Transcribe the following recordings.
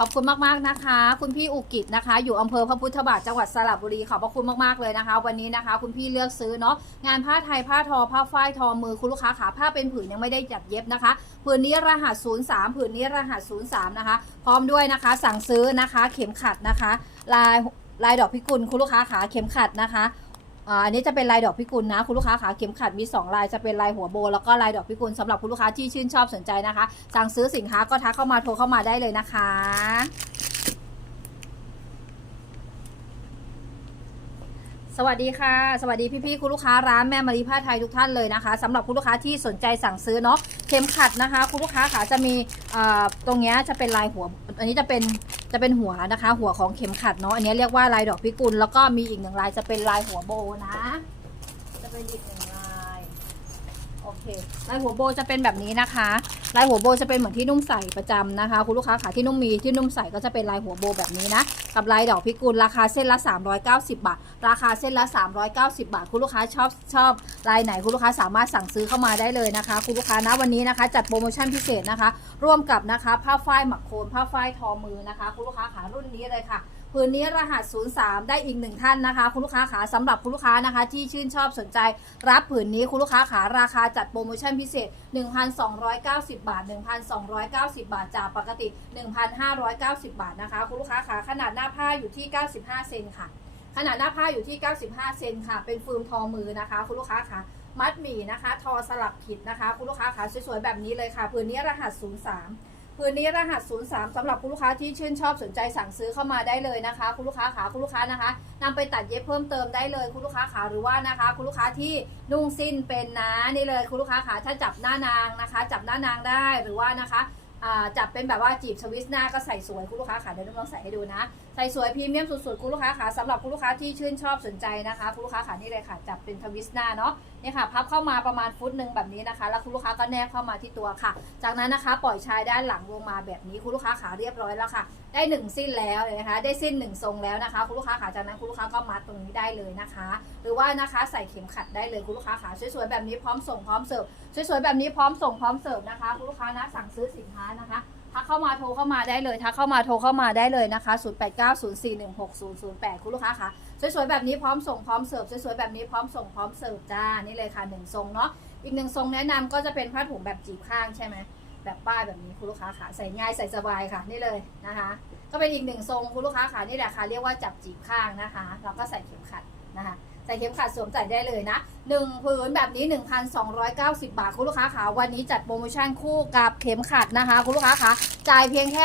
ขอบคุณมากๆนะคะ คุณพี่อุกิจนะคะ อยู่อำเภอพระพุทธบาทจังหวัดสระบุรีขอบพระคุณมากๆเลยนะคะ วันนี้นะคะ คุณพี่เลือกซื้อเนาะงานผ้าไทยผ้าทอผ้าฝ้ายทอมือคุณลูกค้าขาผ้าเป็นผืนยังไม่ได้จัดเย็บนะคะผืนนี้รหัส 03ผืนนี้รหัส 03 นะคะ พร้อมด้วยนะคะ สั่งซื้อนะคะ เข็มขัดนะคะ ลายลายดอกพิกุลคุณลูกค้าขาเข็มขัดนะคะ อันนี้จะเป็นลายดอกพิกุลนะ คุณลูกค้าขาเข็มขัดมี 2 ลายจะเป็นลายหัวโบ แล้วก็ลายดอกพิกุลสำหรับคุณลูกค้าที่ชื่นชอบสนใจนะคะ สั่งซื้อสินค้าก็ทักเข้ามาโทรเข้ามาได้เลยนะคะสวัสดีค่ะ สวัสดีพี่ๆคุณลูกค้าร้านแม่มารีผ้าไทยทุกท่านเลยนะคะสำหรับคุณลูกค้าที่สนใจสั่งซื้อเนาะเข็มขัดนะคะ คุณลูกค้าค่ะจะมีตรงเนี้ยจะเป็นลายหัว อันนี้จะเป็นจะเป็นหัวนะคะ หัวของเข็มขัดเนาะอันนี้เรียกว่าลายดอกพิกุลแล้วก็มีอีกหนึ่งลายจะเป็นลายหัวโบนะ จะเป็นอีกหนึ่ง เคลายหัวโบจะเป็นแบบนี้นะคะลายหัวโบจะเป็นเหมือนที่นุ่มใส่ประจำนะคะ คุณลูกค้าขาที่นุ่มมีที่นุ่มใส่ก็จะเป็นลายหัวโบแบบนี้นะกับลายดอกพิกุลราคาเส้นละ 390 บาท ราคาเส้นละ 390 บาท คุณลูกค้าชอบชอบลายไหนคุณลูกค้าสามารถสั่งซื้อเข้ามาได้เลยนะคะ คุณลูกค้านะวันนี้นะคะ จัดโปรโมชั่นพิเศษนะคะ ร่วมกับนะคะ ผ้าฝ้ายหมักโคนผ้าฝ้ายทอมือนะคะ คุณลูกค้าขารุ่นนี้เลยค่ะ ผืนนี้รหัส 03 ได้อีกหนึ่งท่านนะคะ คุณลูกค้าขาสำหรับคุณลูกค้านะคะ ที่ชื่นชอบสนใจรับผืนนี้คุณลูกค้าขาราคาจัดโปรโมชั่นพิเศษ 1,290 บาท 1,290 บาทจากปกติ 1,590 บาทนะคะ คุณลูกค้าขาขนาดหน้าผ้าอยู่ที่ 95 เซนค่ะ ขนาดหน้าผ้าอยู่ที่ 95 เซนค่ะ เป็นฟืมทอมือนะคะ คุณลูกค้าขามัดหมี่นะคะ ทอสลับผิดนะคะ คุณลูกค้าขาสวยๆแบบนี้เลยค่ะ ผืนนี้รหัส 03 พื้นนี้รหัส 03สำหรับคุณลูกค้าที่ชื่นชอบสนใจสั่งซื้อเข้ามาได้เลยนะคะ คุณลูกค้าขาคุณลูกค้านะคะนำไปตัดเย็บเพิ่มเติมได้เลย คุณลูกค้าขาหรือว่านะคะ คุณลูกค้าที่นุ่งสิ้นเป็นนะนี่เลย คุณลูกค้าขาถ้าจับหน้านางนะคะ จับหน้านางได้หรือว่านะคะจับเป็นแบบว่าจีบสวิสหน้าก็ใส่สวยคุณลูกค้าขาเดี๋ยวน้องใส่ให้ดูนะ ใส่สวยพรีเมียมสุดๆคุณลูกค้าขาสำหรับคุณลูกค้าที่ชื่นชอบสนใจนะคะคุณลูกค้าขานี่เลยค่ะจับเป็นทวิสหน้าเนาะนี่ค่ะพับเข้ามาประมาณฟุตหนึ่งแบบนี้นะคะ แล้วคุณลูกค้าก็แนบเข้ามาที่ตัวค่ะ จากนั้นนะคะ ปล่อยชายด้านหลังลงมาแบบนี้คุณลูกค้าขาเรียบร้อยแล้วค่ะ ได้หนึ่งสิ้นแล้วเลยนะคะ ได้สิ้นหนึ่งทรงแล้วนะคะคุณลูกค้าขาจากนั้นคุณลูกค้าก็มัดตรงนี้ได้เลยนะคะ หรือว่านะคะใส่เข็มขัดได้เลยคุณลูกค้าขาสวยๆแบบนี้พร้อมส่งพร้อมเสิร์ฟสวยๆแบบนี้พร้อมส่งพร้อมเสิร์ฟนะคะคุณลูกค้านะสั่งซื้อสินค้านะคะ ทักเข้ามาโทรเข้ามาได้เลยทักเข้ามาโทรเข้ามาได้เลยนะคะ 0890416008 คุณลูกค้าคะสวยๆแบบนี้พร้อมส่งพร้อมเสิร์ฟสวยๆแบบนี้พร้อมส่งพร้อมเสิร์ฟจ้านี่เลยค่ะหนึ่งทรงเนาะอีกหนึ่งทรงแนะนำก็จะเป็นผ้าถุงแบบจีบข้างใช่ไหมแบบป้ายแบบนี้คุณลูกค้าขาใส่ง่ายใส่สบายค่ะนี่เลยนะคะ ก็เป็นอีกหนึ่งทรงคุณลูกค้าขานี่แหละค่ะเรียกว่าจับจีบข้างนะคะแล้วก็ใส่เข็มขัดนะคะ ใส่เข็มขัดสวมใส่ได้เลยนะหนึ่งผืนแบบนี้ 1,290 บาทคุณลูกค้าขาวันนี้จัดโปรโมชั่นคู่กับเข็มขัดนะคะคุณลูกค้าขาจ่ายเพียงแค่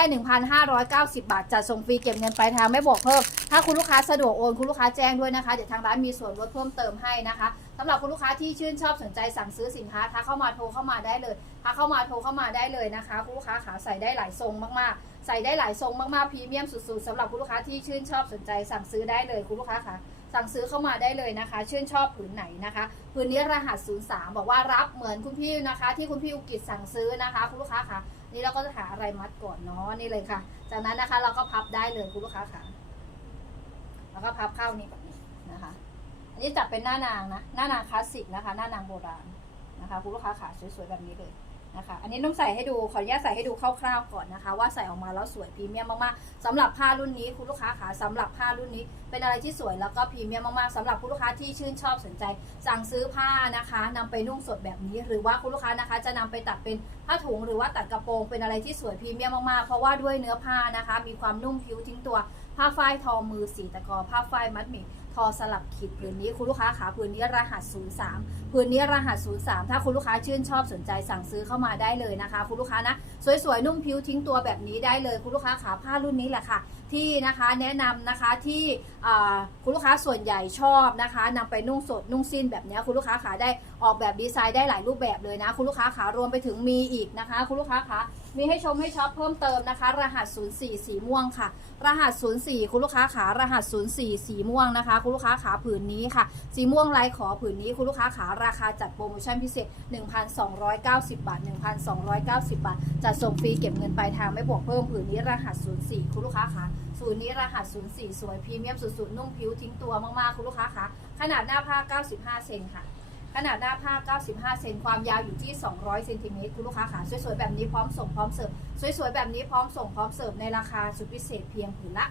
1,590 บาท จัดส่งฟรีเก็บเงินปลายทางไม่บวกเพิ่ม ถ้าคุณลูกค้าสะดวกโอนคุณลูกค้าแจ้งด้วยนะคะ เดี๋ยวทางร้านมีส่วนลดเพิ่มเติมให้นะคะสำหรับคุณลูกค้าที่ชื่นชอบสนใจสั่งซื้อสินค้าทักเข้ามาโทรเข้ามาได้เลยทักเข้ามาโทรเข้ามาได้เลยนะคะคุณลูกค้าขาใส่ได้หลายทรงมากๆ ใส่ได้หลายทรงมากๆพรีเมียมสุดๆสำหรับคุณลูกค้าที่ชื่นชอบสนใจสั่งซื้อได้เลยคุณลูกค้าค่ะ สั่งซื้อเข้ามาได้เลยนะคะ ชื่นชอบผืนไหนนะคะผืนนี้รหัส 03 บอกว่ารับเหมือนคุณพี่นะคะ ที่คุณพี่อุกิจสั่งซื้อนะคะคุณลูกค้าค่ะ นี่เราก็จะหาอะไรมัดก่อนเนาะนี่เลยค่ะ จากนั้นนะคะเราก็พับได้เลยคุณลูกค้าค่ะ แล้วก็พับเข้านี่แบบนี้นะคะ อันนี้จับเป็นหน้านางนะหน้านางคลาสสิกนะคะ หน้านางโบราณนะคะคุณลูกค้าขาสวยๆแบบนี้เลย นะคะ อันนี้ต้องใส่ให้ดู ขออนุญาตใส่ให้ดูคร่าวๆก่อนนะคะ ว่าใส่ออกมาแล้วสวยพรีเมียมมากๆสำหรับผ้ารุ่นนี้คุณลูกค้าขาสำหรับผ้ารุ่นนี้ เป็นอะไรที่สวยแล้วก็พรีเมียมมากๆสำหรับคุณลูกค้าที่ชื่นชอบสนใจ สั่งซื้อผ้านะคะนำไปนุ่งสดแบบนี้ หรือว่าคุณลูกค้านะคะ จะนำไปตัดเป็นผ้าถุงหรือว่าตัดกระโปรงเป็นอะไรที่สวยพรีเมียมมากๆเพราะว่าด้วยเนื้อผ้านะคะ มีความนุ่มผิวทิ้งตัว ผ้าฝ้ายทอมือสีตะกอผ้าฝ้ายมัดหมี่ ทอสลับขีดผืนนี้คุณลูกค้าขาผืนนี้รหัส 03ผืนนี้รหัส 03 ถ้าคุณลูกค้าชื่นชอบสนใจสั่งซื้อเข้ามาได้เลยนะคะ คุณลูกค้านะ สวยๆ นุ่มผิวทิ้งตัวแบบนี้ได้เลย คุณลูกค้าขาผ้ารุ่นนี้แหละค่ะ ที่นะคะแนะนำนะคะที่คุณลูกค้าส่วนใหญ่ชอบนะคะนำไปนุ่งสดนุ่งสิ้นแบบนี้คุณลูกค้าขาได้ออกแบบดีไซน์ได้หลายรูปแบบเลยนะ คุณลูกค้าขารวมไปถึงมีอีกนะคะ คุณลูกค้าขา มีให้ชมให้ช็อปเพิ่มเติมนะคะ รหัส 04 สีม่วงค่ะ รหัส 04 คุณลูกค้าขารหัส 04 สีม่วงนะคะ คุณลูกค้าขาผืนนี้ค่ะ สีม่วงลายขอผืนนี้คุณลูกค้าขาราคาจัดโปรโมชั่นพิเศษ 1,290 บาท 1,290 บาท จัดส่งฟรีเก็บเงินปลายทางไม่บวกเพิ่มผืนนี้รหัส 04 คุณลูกค้าขาศูนย์นี้รหัส 04 สวยพรีเมียมสุดๆนุ่มผิวทิ้งตัวมากๆคุณลูกค้าขาขนาดหน้าผ้า 95 เซนค่ะ ขนาดหน้าผ้า 95 เซน ความยาวอยู่ที่ 200 เซนติเมตรคุณลูกค้าขาสวยๆ แบบนี้พร้อมส่งพร้อมเสิร์ฟ สวยๆ แบบนี้พร้อมส่งพร้อมเสิร์ฟในราคาสุดพิเศษเพียงผืนละ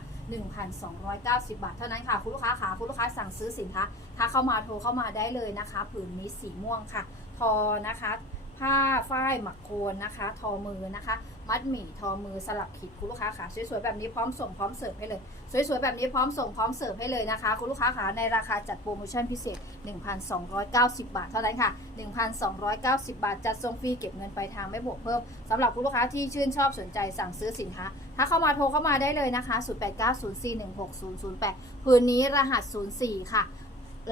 1,290 บาท เท่านั้นค่ะ คุณลูกค้าขาคุณลูกค้าสั่งซื้อสินค้าถ้าเข้ามาโทรเข้ามาได้เลยนะคะ ผืนนี้สีม่วงค่ะ ทอนะคะ ผ้าฝ้ายหมักโคนนะคะ ทอมือนะคะ มัดหมี่ทอมือสลับขีดคุณลูกค้าขาสวยๆแบบนี้พร้อมส่งพร้อมเสิร์ฟให้เลย สวยๆแบบนี้พร้อมส่งพร้อมเสิร์ฟให้เลยนะคะ คุณลูกค้าขาในราคาจัดโปรโมชั่นพิเศษ 1,290 บาทเท่านั้นค่ะ 1,290 บาทจัดส่งฟรีเก็บเงินไปลายทางไม่บวกเพิ่มสำหรับคุณลูกค้าที่ชื่นชอบสนใจสั่งซื้อสินค้าถ้าเข้ามาโทรเข้ามาได้เลยนะคะ0890416008พื้นนี้รหัส 04 ค่ะ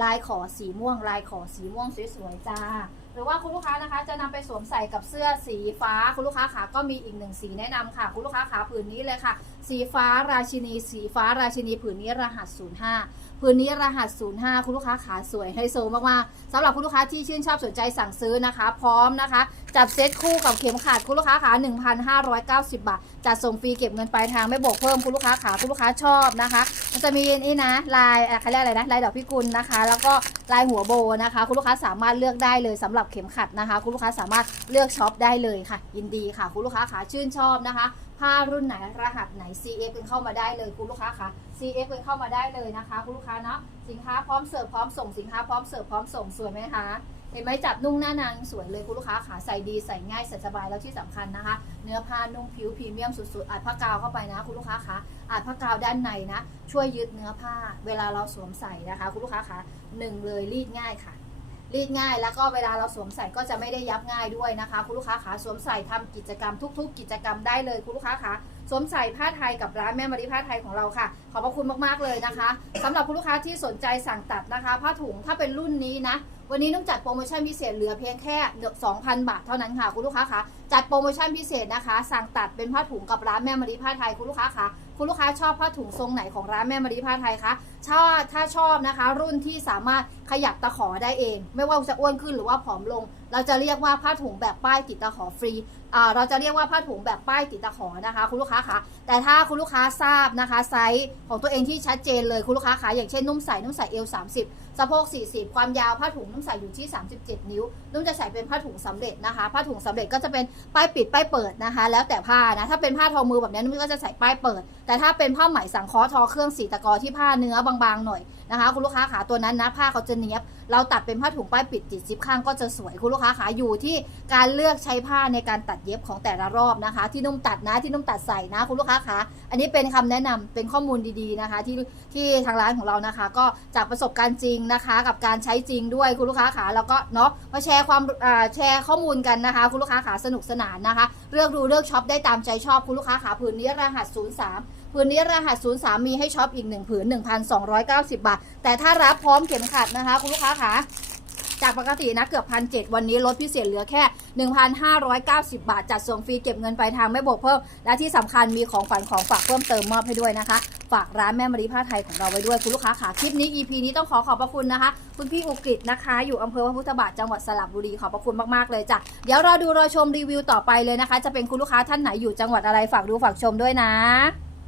ลายขอสีม่วงลายขอสีม่วงสวยๆจ้า หรือว่าคุณลูกค้านะคะจะนำไปสวมใส่กับเสื้อสีฟ้า คุณลูกค้าขาก็มีอีกหนึ่งสีแนะนำค่ะ คุณลูกค้าขาผืนนี้เลยค่ะสีฟ้าราชินีสีฟ้าราชินีผืนนี้รหัส 05 ผืนนี้รหัส 05 คุณลูกค้าขาสวยไฮโซมากๆสำหรับคุณลูกค้าที่ชื่นชอบสนใจสั่งซื้อนะคะ พร้อมนะคะ จับเซตคู่กับเข็มขัดคุณลูกค้าขา1,590 บาทจัดส่งฟรีเก็บเงินปลายทางไม่บวกเพิ่มคุณลูกค้าขาคุณลูกค้าชอบนะคะมันจะมีนี่นะลายอะเขาเรียกอะไรนะลายดอกพิกุลนะคะ แล้วก็ลายหัวโบนะคะ คุณลูกค้าสามารถเลือกได้เลยสำหรับเข็มขัดนะคะ คุณลูกค้าสามารถเลือกช็อปได้เลยค่ะ ยินดีค่ะ คุณลูกค้าขาชื่นชอบนะคะ ผ้ารุ่นไหนรหัสไหน CF เป็นเข้ามาได้เลยคุณลูกค้าคะ CF เป็นเข้ามาได้เลยนะคะ คุณลูกค้าเนาะสินค้าพร้อมเสิร์ฟพร้อมส่งสินค้าพร้อมเสิร์ฟพร้อมส่งสวยไหมคะเห็นไหมจับนุ่งหน้านางสวยเลยคุณลูกค้าขาใส่ดีใส่ง่ายใส่สบายแล้วที่สำคัญนะคะ เนื้อผ้านุ่มผิวพรีเมียมสุดๆอัดผ้ากาวเข้าไปนะ คุณลูกค้าคะอัดผ้ากาวด้านในนะ ช่วยยึดเนื้อผ้า เวลาเราสวมใส่นะคะ คุณลูกค้าคะหนึ่งเลยรีดง่ายค่ะ รีดง่ายแล้วก็เวลาเราสวมใส่ก็จะไม่ได้ยับง่ายด้วยนะคะ คุณลูกค้าขาสวมใส่ทำกิจกรรมทุก ๆ กิจกรรมได้เลยคุณลูกค้าขาสวมใส่ผ้าไทยกับร้านแม่มาริผ้าไทยของเราค่ะ ขอบพระคุณมากๆเลยนะคะสำหรับคุณลูกค้าที่สนใจสั่งตัดนะคะ ผ้าถุงถ้าเป็นรุ่นนี้นะ วันนี้ต้องจัดโปรโมชั่นพิเศษเหลือเพียงแค่2,000 บาทเท่านั้นค่ะคุณลูกค้าคะจัดโปรโมชั่นพิเศษนะคะ สั่งตัดเป็นผ้าถุงกับร้านแม่มาริผ้าไทยคุณลูกค้าคะคุณลูกค้าชอบผ้าถุงทรงไหนของร้านแม่มาริผ้าไทยคะชอบถ้าชอบนะคะ รุ่นที่สามารถขยับตะขอได้เอง ไม่ว่าจะอ้วนขึ้นหรือว่าผอมลง เราจะเรียกว่าผ้าถุงแบบป้ายติดตะขอฟรีเราจะเรียกว่าผ้าถุงแบบป้ายติดตะขอนะคะ คุณลูกค้าคะแต่ถ้าคุณลูกค้าทราบนะคะไซส์ของตัวเองที่ชัดเจนเลยคุณลูกค้าคะอย่างเช่นนุ่มใส่นุ่มใส่เอว30 สะโพก 40 ความยาวผ้าถุงนุ่มใส่อยู่ที่ 37 นิ้ว นุ่มจะใส่เป็นผ้าถุงสำเร็จนะคะ ผ้าถุงสำเร็จก็จะเป็นป้ายปิดป้ายเปิดนะคะ แล้วแต่ผ้านะ ถ้าเป็นผ้าทอมือแบบนี้นุ่มก็จะใส่ป้ายเปิด แต่ถ้าเป็นผ้าไหมสังเคราะห์ทอเครื่องสีตะกอที่ผ้าเนื้อบางๆหน่อยนะคะ คุณลูกค้าขาตัวนั้นนะผ้าเขาจะเนี้ยบ เราตัดเป็นผ้าถุงป้ายปิดติดซิปข้างก็จะสวยคุณลูกค้าขาอยู่ที่การเลือกใช้ผ้าในการตัดเย็บของแต่ละรอบนะคะ ที่นุ่มตัดนะที่นุ่มตัดใส่นะ คุณลูกค้าขาอันนี้เป็นคำแนะนำเป็นข้อมูลดีๆนะคะ ที่ที่ทางร้านของเรานะคะ ก็จากประสบการณ์จริงนะคะกับการใช้จริงด้วยคุณลูกค้าขาแล้วก็เนาะมาแชร์ความแชร์ข้อมูลกันนะคะ คุณลูกค้าขาสนุกสนานนะคะ เลือกดูเลือกช็อปได้ตามใจชอบคุณลูกค้าขาผืนนี้รหัส 03ผืนนี้รหัส 03 มีให้ช็อปอีก 1 ผืน 1,290 บาท แต่ถ้ารับพร้อมเข็มขัดนะคะ คุณลูกค้าขาจากปกตินะเกือบพันเวันนี้ลดพิเศษเหลือแค่ 1,590 บาท จัดส่งฟรีเก็บเงินปลายทางไม่บวกเพิ่ม และที่สำคัญมีของฝันของฝากเพิ่มเติมมอบให้ด้วยนะคะ ฝากร้านแม่มารีผ้าไทยของเราไว้ด้วยคุณลูกค้าค่ะคลิปนี้ EP นี้ต้องขอขอบพระคุณนะคะ คุณพี่อุกฤษนะคะ อยู่อำเภอพระพุทธบาทจังหวัดสระบุรีขอบพระคุณมากๆเลยจ้ะเดี๋ยวรอดูรอชมรีวิวต่อไปเลยนะคะ จะเป็นคุณลูกค้าท่านไหนอยู่จังหวัดอะไรฝากดูฝากชมด้วยนะ